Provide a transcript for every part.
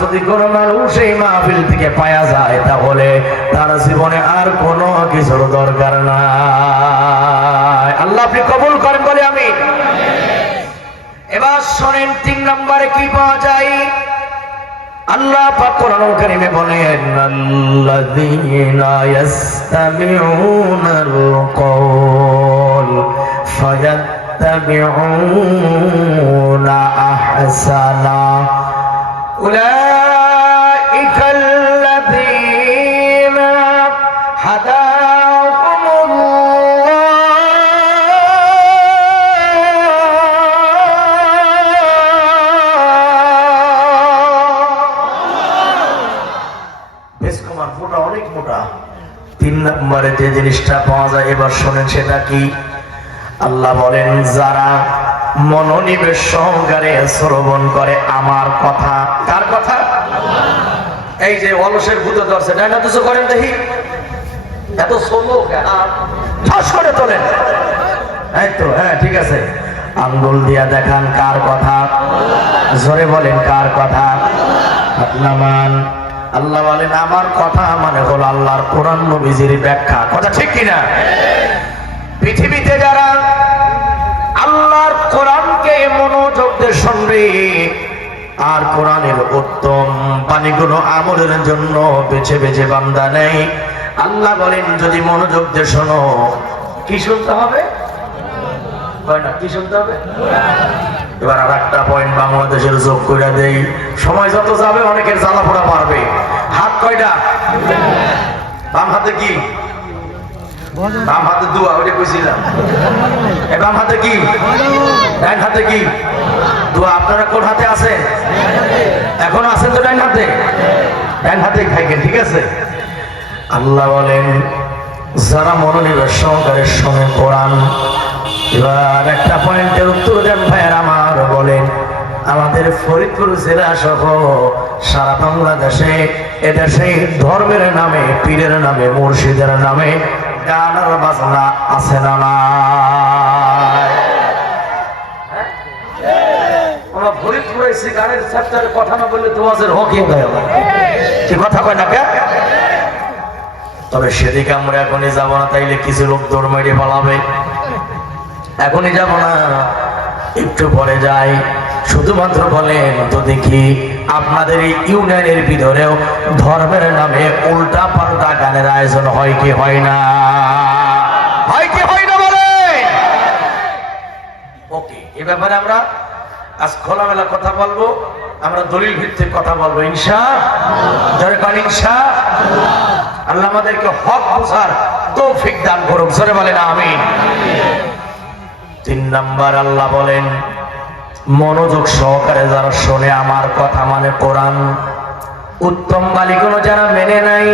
যদি কোনো মানুষ এই মাহফিল থেকে পাওয়া যায় তাহলে তার জীবনে আর কোনো কিছুর দরকার নাই। আল্লাহ আপনি কবুল করেন, বলে আমি এবার শোনেন তিন নম্বরে কি পাওয়া যায়? আল্লাহ পাক বলেন, আল্লাযীনা হাদাহুমুল্লাহ বেশ কুমার মোটা অনেক মোটা। তিন নম্বরে যে জিনিসটা পাওয়া যায়, এবার শোনেন সেটা কি? আল্লাহ বলেন, যারা মনোনিবেশ সহকারে শ্রবণ করে আমার কথা। কার কথা? এই যে অলসের ভূতে ধরছে, না কিছু করেন দেখি। এত সোলো ঠাস করে তোলেন। হ্যাঁ ঠিক আছে। আঙ্গুল দিয়া দেখান কার কথা। জোরে বলেন কার কথা। নামান আল্লাহ বলেন, আমার কথা মানে হলো আল্লাহর কোরআন নবীজির ব্যাখ্যা। কথা ঠিক কিনা? পৃথিবীতে যারা আল্লাহর কোরআনকে মনোযোগ দিয়ে শুনবে। আর কোরআনের উত্তম বাণীগুলো আমলের জন্য বেছে বেছে বান্দা নেই। আল্লাহ বলেন যদি মনোযোগ দিয়ে শোনো কি শুনতে হবে? কয় না, কি শুনতে হবে? এবার আর একটা পয়েন্ট বাংলাদেশের যোগ করে দেই। সময় যত যাবে অনেকের জ্বালা পোড়া পারবে হাত কয়টা? বাম হাতে কি? বাম হাতে দুয়া ওইটা কইছিলাম। বাম হাতে কি? ডান হাতে কি? দুয়া আপনারা কোন হাতে আছে? এখন আছেন তো ডান হাতে? ডান হাতে খাইকেন ঠিক আছে? আল্লাহ বলেন, যারা মনোনিবেশ সহকারে সঙ্গে কোরআন, এবার একটা পয়েন্টের উত্তর দেন ভাইয়ের আমার, বলেন, আমাদের ফরিদপুর জেলা সহ সারা বাংলাদেশে এদেশে ধর্মের নামে, পীরের নামে, মুর্শিদের নামে গান আর বাজনা আছে গানের কথা না বললে কথা কয় না কে? তবে সেদিকে আমরা এখনই যাব না, তাইলে কিছু লোক দৌড় মেরে পালাবে। এখনই যাব না, একটু পরে যাই। শুধুমাত্র বলেন তো দেখি, আপনাদের এই ইউনিয়নের ভিতরেও ধর্মের নামে উল্টা পাল্টা গানের আয়োজন হয় কি হয় না? হয় কি হয় না বলেন ওকে, এ ব্যাপারে আমরা আজ খোলামেলা কথা বলব, আমরা দলিল ভিত্তিক কথা বলব, ইনশা জোরে কর ইনশা আল্লাহ আমাদেরকে হক বোঝার তৌফিক দান করুক, জোরে বলেন, আমিন। তিন নাম্বার আল্লাহ বলেন মনোযোগ সহকারে যারা শোনে আমার কথা মানে কোরআন, উত্তম বালিগুলো যারা মেনে নাই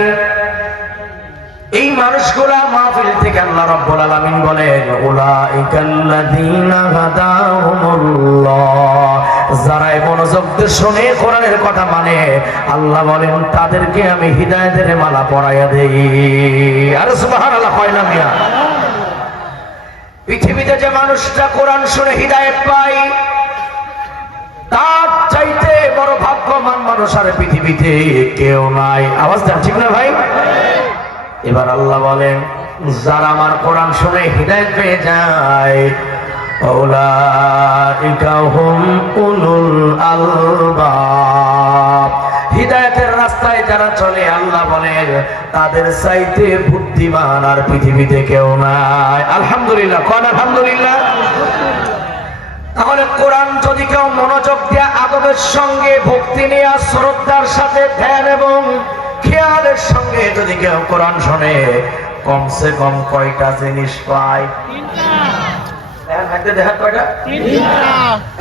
এই মানুষগুলা মাহফিল থেকে আল্লাহ রাব্বুল আলামিন বলেন, উলাইকাল্লাযীনা হাদাহুমুল্লাহ। যারা এই মনোযোগ দিয়ে শুনে, কোরআনের কথা মানে আল্লাহ বলেন, তাদেরকে আমি হিদায়াতের মালা পরাইয়া দেই। আর সুবহানাল্লাহ, কয় না মিয়া? পৃথিবীতে যে মানুষটা কোরআন শুনে হৃদায়ত পায় তার চাইতে বড় ভাগ্যবান মানুষ আর পৃথিবীতে কেউ নাই। আওয়াজ দেন, ঠিক না ভাই? এবার আল্লাহ বলেন, যারা আমার কোরআন শুনে হৃদায়ত পেয়ে যায় হিদায়তের রাস্তায় যারা চলে, আল্লাহ বলেন, তাদের চাইতে বুদ্ধিমান আর পৃথিবীতে কেউ নাই। আলহামদুলিল্লাহ, কোন আলহামদুলিল্লাহ? তাহলে কোরআন যদি কেউ মনোযোগ দিয়ে আদবের সঙ্গে, ভক্তি নিয়ে, শ্রদ্ধার সাথে ধ্যান এবং খেয়ালের সঙ্গে যদি কেউ কোরআন শোনে, কমসে কম কয়টা জিনিস পায়?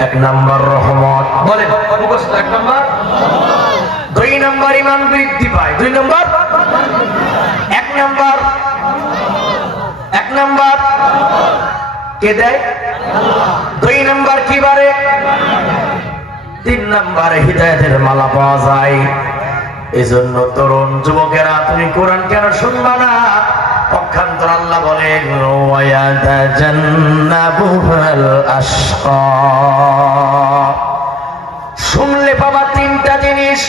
এক নম্বর দুই নম্বর ইমান পায়। দুই নম্বর? এক নম্বর? এক নম্বর? কে দেয়? দুই নম্বর কি বারে? তিন নম্বরে হৃদয়তের মালা পাওয়া যায়। এই জন্য তরুণ যুবকেরা, তুমি কোরআন কেন শুনবা না? পক্ষান্তর আল্লাহ আশকা শুনলে বাবা তিনটা জিনিস,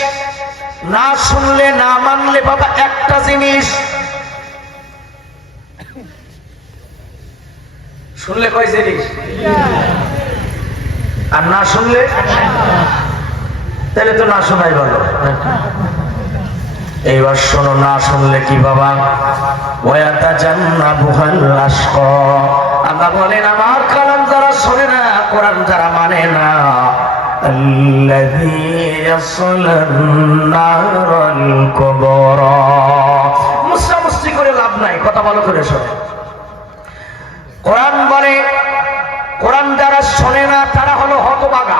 না শুনলে না মানলে বাবা একটা জিনিস। শুনলে কয় জিনিস আর না শুনলে তাহলে তো না শোনাই ভালো এইবার শোনো না শুনলে কি বাবা ওয়াতা জান্না বুহাল আশক আল্লাহ বলেন আমার কালাম যারা শোনে না কোরআন যারা মানে না الذي يصل النار الكبرى মুসরামুসরি করে লাভ নাই কথা ভালো করে শোনে কোরআন বলে কোরআন যারা শোনে না, তারা হলো হতবাগা।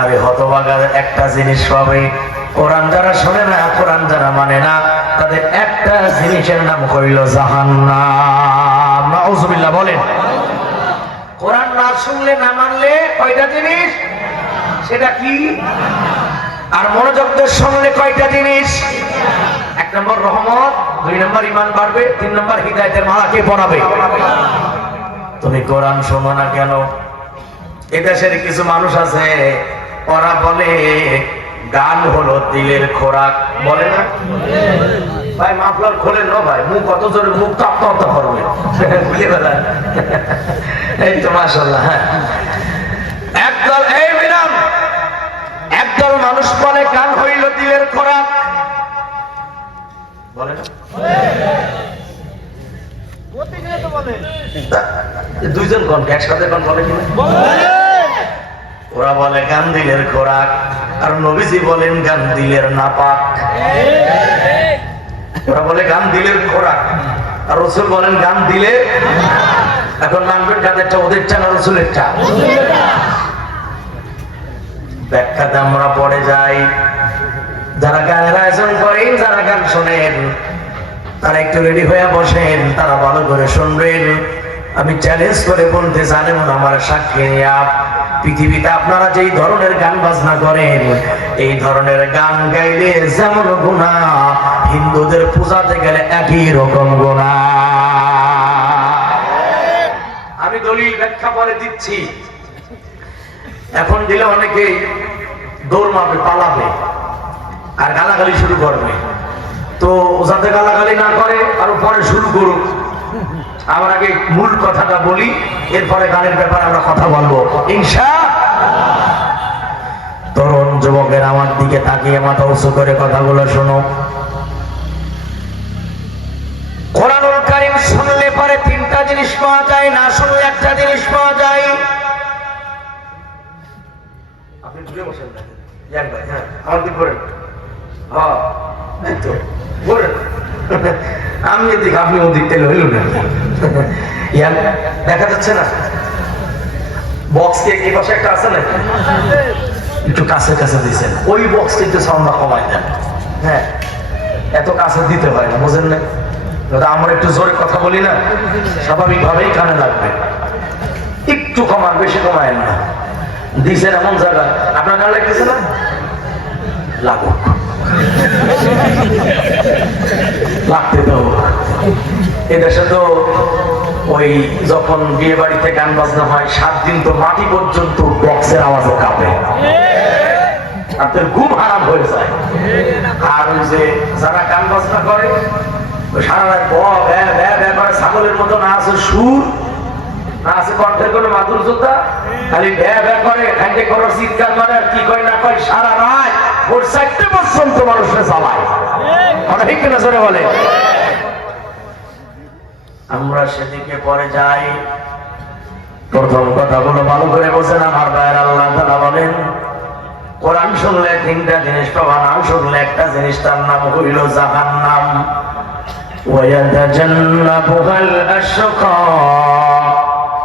আরে হতবাগার একটা জিনিস পাবে। কোরআন যারা শোনে না, কোরআন যারা মানে না, তাদের একটা জিনিসের নাম জাহান্নাম। নাউজুবিল্লাহ, বলেন। কোরআন না শুনলে, না মানলে কয়টা জিনিস? সেটা কি? আর মনোযোগদের শুনলে কয়টা জিনিস? এক নম্বর রহমত। দুই নম্বর ইমান বাড়বে, তিন নম্বর হৃদায়তের মালা কে পড়াবে তুমি কোরআন শোনো না কেন? এদেশের কিছু মানুষ আছে, ওরা বলে, গান হলো দিলের খোরাক। বলে না? ভাই, মাফলার খোলেন না ভাই, মুখ কত জোরে, মুখ তাপ তাপ করবে। বুঝে বেড়ায় এই তো মাসাল্লাহ হ্যাঁ। একদল, এই একদল মানুষ বলে, গান হইল দুইজন কোন একসাথে কোন বলে কিনা ওরা বলে গান দিলের খোরাক আর নবীজি বলেন গান দিলের নাপাক। ওরা বলে গান দিলের খোরাক আর রসুল বলেন গান দিলে এখন নামবেন কাদেরটা ওদেরটা না রসুলেরটা ব্যাখ্যাতে আমরা পড়ে যাই। যারা গানের আয়োজন করেন যারা গান শোনেন তারা একটু রেডি হয়ে বসেন তারা ভালো করে শুনবেন। আমি চ্যালেঞ্জ করে বলতে জানেন আমার সাক্ষী নিয়া পৃথিবীতে আপনারা যেই ধরনের গান বাজনা করেন, এই ধরনের গান গাইলে যেমন গুণা হিন্দুদের পূজাতে গেলে একই রকম গুণা আমি দলিল ব্যাখ্যা পরে দিচ্ছি। এখন দিলে অনেকেই দৌড় মারবে, পালাবে আর গালাগালি শুরু করবে। তো যাতে গালাগালি না করে, আরও পরে শুরু করুক। আমার আগে মূল কথাটা বলি, এরপরে গানের ব্যাপারে আমরা কথা বলব। ইনশা তরুণ যুবকের আমার দিকে তাকিয়ে মাথা উঁচু করে কথাগুলো শোনো। শুনলে পরে তিনটা জিনিস পাওয়া যায়, না শুনলে একটা জিনিস পাওয়া যায়। আপনি বসেন হ্যাঁ আমার বলেন আমি এদিক, আপনি ওদিক তেলে হইল না। দেখা যাচ্ছে না? বক্স কে পাশে একটা আছে নাকি? একটু কাছে কাছে দিয়েছেন। ওই একটু কমাই দেন। হ্যাঁ এত কাছে দিতে হয় না, বুঝেন না? দাদা, আমরা একটু জোরে কথা বলি না? স্বাভাবিকভাবেই কানে লাগবে। একটু কমান বেশি কমায় না। দিছেন এমন জায়গা। আপনার কানে লাগতেছে না? লাগুক। লাগতে তো এদেশে তো ওই যখন বিয়ে বাড়িতে গান বাজনা হয়, সাত দিন তো মাটি পর্যন্ত বক্সের আওয়াজে কাঁপে। ঘুম হারাম হয়ে যায়। আর ওই যে যারা গান বাজনা করে সারা রাত করে ছাগলের মতো না আছে সুর, না আছে কণ্ঠের কোনো মাধুর্যতা, খালি ব্যা ব্যা করে, খাইতে করো, চিৎকার করে আর কি কয় না কয়, সারা রাত ভোর চারটে পর্যন্ত মানুষকে চালায় ঠিক কিনা বলে? আমরা সেদিকে পরে যাই প্রথম কথাগুলো ভালো করে বোঝেন আমার ভাইয়ের আল্লাহ তারা বলেন কোরআন শুনলে তিনটা জিনিস পাবা না শুনলে একটা জিনিস তার নাম হইল জাহান নাম ويتجنبها الأشقى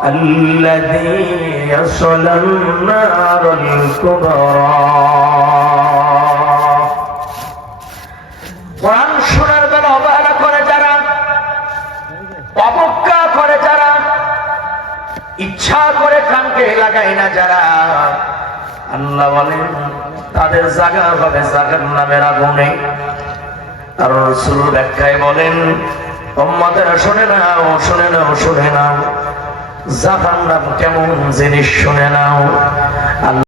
الذي يصلى النار الكبرى ইচ্ছা করে কানকে লাগাই না যারা। আল্লাহ বলেন, তাদের জাগা হবে জাগার নামের আগুনে। আর রসুল ব্যাখ্যায় বলেন শুনে নাও, শোনে নাও, শোনে না জাহান্নাম কেমন জিনিস শুনে নাও।